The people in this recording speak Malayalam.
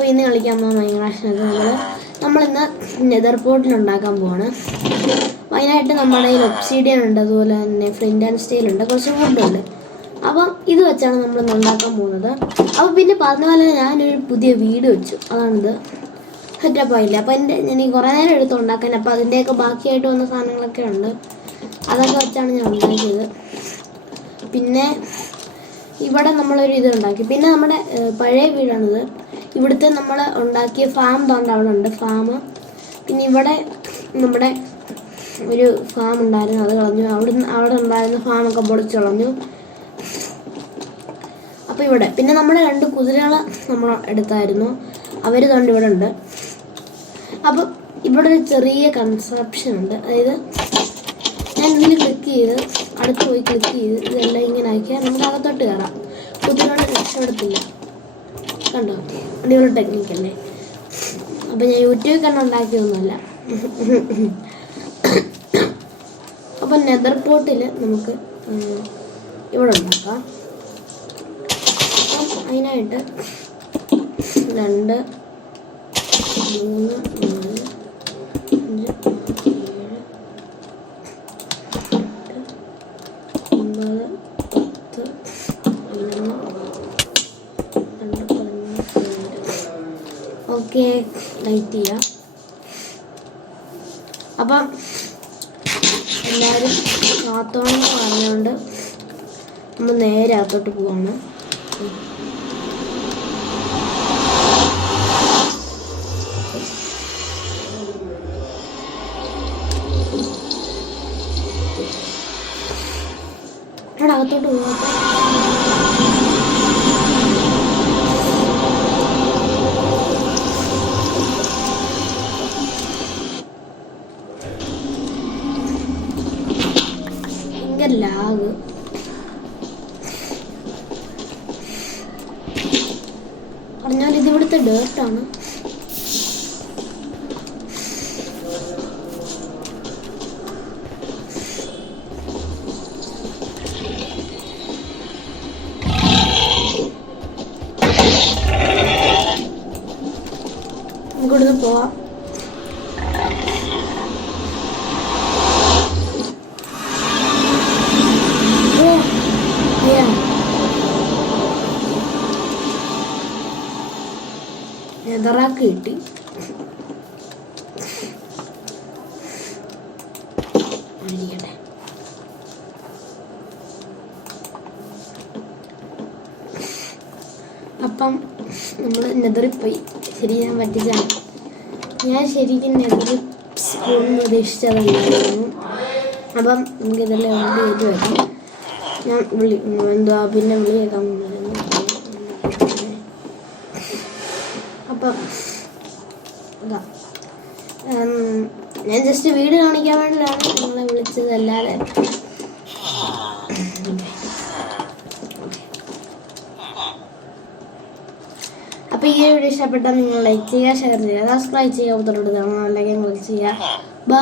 അപ്പോൾ ഇന്ന് കളിക്കാൻ പോകുന്ന മൈൻക്രാഫ്റ്റ് നമ്മളിന്ന് നെതർ പോർട്ടൽ ഉണ്ടാക്കാൻ പോവാണ്. അതിനായിട്ട് നമ്മുടെ കയ്യിൽ ഒബ്സിഡിയൻ ഉണ്ട്, അതുപോലെ തന്നെ ഫ്ലിന്റ് ആൻഡ് സ്റ്റീൽ ഉണ്ട്, കുറച്ച് വുഡുണ്ട്. അപ്പം ഇത് വെച്ചാണ് നമ്മളിന്ന് ഉണ്ടാക്കാൻ പോകുന്നത്. അപ്പോൾ പിന്നെ പറഞ്ഞ പോലെ ഞാനൊരു പുതിയ വീട് വെച്ചു, അതാണിത്. സെറ്റപ്പ് ആയില്ല. അപ്പോൾ ഞാൻ കുറേ നേരം എടുത്ത് ഉണ്ടാക്കാൻ. അപ്പോൾ അതിൻ്റെയൊക്കെ ബാക്കിയായിട്ട് വന്ന സാധനങ്ങളൊക്കെ ഉണ്ട്, അതൊക്കെ വെച്ചാണ് ഞാൻ ഉണ്ടാക്കിയത്. പിന്നെ ഇവിടെ നമ്മളൊരു ഇത് ഉണ്ടാക്കി. പിന്നെ നമ്മുടെ പഴയ വീടാണിത്. ഇവിടുത്തെ നമ്മൾ ഉണ്ടാക്കിയ ഫാം തോണ്ട് അവിടെ ഉണ്ട്, ഫാം. പിന്നെ ഇവിടെ നമ്മുടെ ഒരു ഫാം ഉണ്ടായിരുന്നു, അത് കളഞ്ഞു. അവിടെ ഉണ്ടായിരുന്ന ഫാമൊക്കെ പൊളിച്ചു കളഞ്ഞു. അപ്പോൾ ഇവിടെ പിന്നെ നമ്മുടെ 2 കുതിരകൾ നമ്മൾ എടുത്തായിരുന്നു, അവർ തോണ്ട് ഇവിടെ ഉണ്ട്. അപ്പം ഇവിടെ ഒരു ചെറിയ കൺസെപ്ഷൻ ഉണ്ട്. അതായത് ഞാൻ ഇതിൽ ക്ലിക്ക് ചെയ്ത് അടുത്ത് പോയി ക്ലിക്ക് ചെയ്ത് ഇതെല്ലാം ഇങ്ങനെ ആക്കിയാൽ നമുക്ക് അകത്തോട്ട് കയറാം. കുതിരകളെ രക്ഷപ്പെടത്തില്ല. കണ്ടോ, അടിപൊളി ടെക്നിക്കല്ലേ. അപ്പം ഞാൻ യൂട്യൂബിൽ കണ്ട് ഉണ്ടാക്കിയൊന്നുമല്ല. അപ്പം നെതർ പോർട്ടിൽ നമുക്ക് ഇവിടെ ഉണ്ടാക്കാം. അപ്പം അതിനായിട്ട് 2 3 4 5 6 7 8 9 10 ഓക്കെ, ലൈറ്റ് ചെയ്യാം. അപ്പം എല്ലാവരും കാത്തോണം പറഞ്ഞുകൊണ്ട് നമ്മൾ നേരെ അകത്തോട്ട് പോവാണ്. അവിടെ അകത്തോട്ട് പോകാത്ത ലാഗ്. പറഞ്ഞാൽ ഇതിവിടുത്തെ ഡേർട്ടാണ്. നമുക്കിവിടുന്ന് പോവാം. നെതറാക്ക് കിട്ടി. അപ്പം നമ്മൾ നെതറിൽ പോയി. ശരി, ഞാൻ പറ്റിച്ചാണ്. ഞാൻ ശരിക്കും നെതറിൽ സ്കൂളിൽ പ്രതീക്ഷിച്ചതല്ലായിരുന്നു. അപ്പം നമുക്കിതെല്ലാം ഓർഡർ ചെയ്ത് വരാം. ഞാൻ പിന്നെ വിളിയേക്കാൻ പോകുന്നു. അപ്പം അതാ ഞാൻ ജസ്റ്റ് വീട് കാണിക്കാൻ വേണ്ടിയിട്ടാണ് നിങ്ങളെ വിളിച്ചത്, അല്ലാതെ. അപ്പോൾ ഈ വീഡിയോ ഇഷ്ടപ്പെട്ടാൽ നിങ്ങൾ ലൈക്ക് ചെയ്യുക, ഷെയർ ചെയ്യുക, സബ്സ്ക്രൈബ് ചെയ്യുക, തൊട്ടടുത്ത് അല്ലെങ്കിൽ ക്ലിക്ക് ചെയ്യുക. ബൈ.